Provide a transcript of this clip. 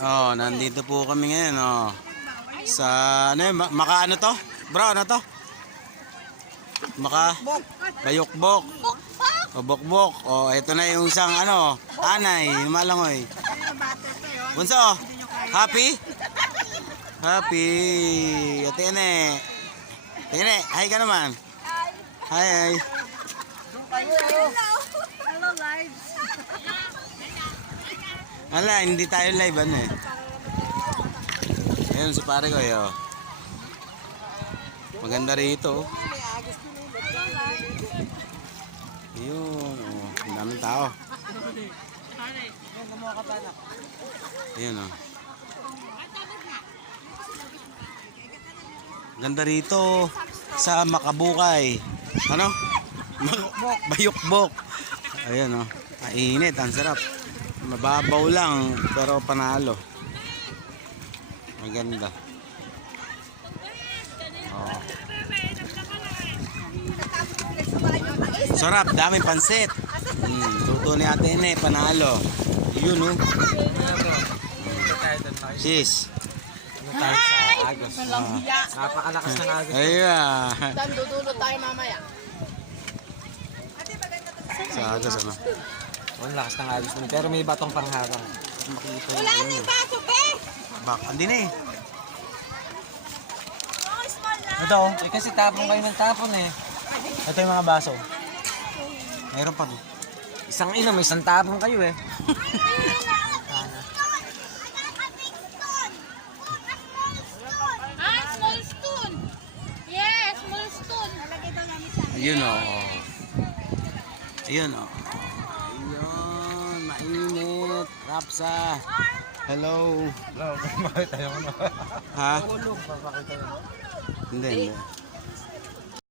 Oh, nandito po kami ngayon, oh. Sa ano yun? Maka ano to? Bro, ano to? Maka Bayokbok. O bokbok. Oh, ito na yung isang ano, anay, lumalangoy. Bunso, happy? Happy. Ate Ine. Ine, hi ka naman. Hi, hi. Hello, lives. Wala, hindi tayo live ano eh. Ayun si pare ko yo. Maganda rito. Ayun, oh, ang daming tao. Ayun oh. Ganda rito sa Makabukay. Ano? Bayokbok. Ayun oh. Mainit, ang sarap. Mababaw lang pero panalo. Maganda. Oh. Sarap, daming pansit. Luto ni Ate Ine, panalo. Yun oh. Sis. Agos. Napakalakas ng agos. Ayan. Saan dudulot tayo mamaya? Sa agos ano. Ang lakas ng agos nun. Pero may batong pangharang. Wala na yung baso, be! Bak, andi na eh. Ito, eh kasi tapon kayo ng tapon eh. Ito yung mga baso. Mayroon pa. Isang ina, may isang tapon kayo eh. Small spoon! Yes, small spoon! Ayun o. Ayun o. Ayun, mainit. Rapsa. Hello. Hello, makita yung ano. Ha? Tulog, papakita yun. Hindi, hindi.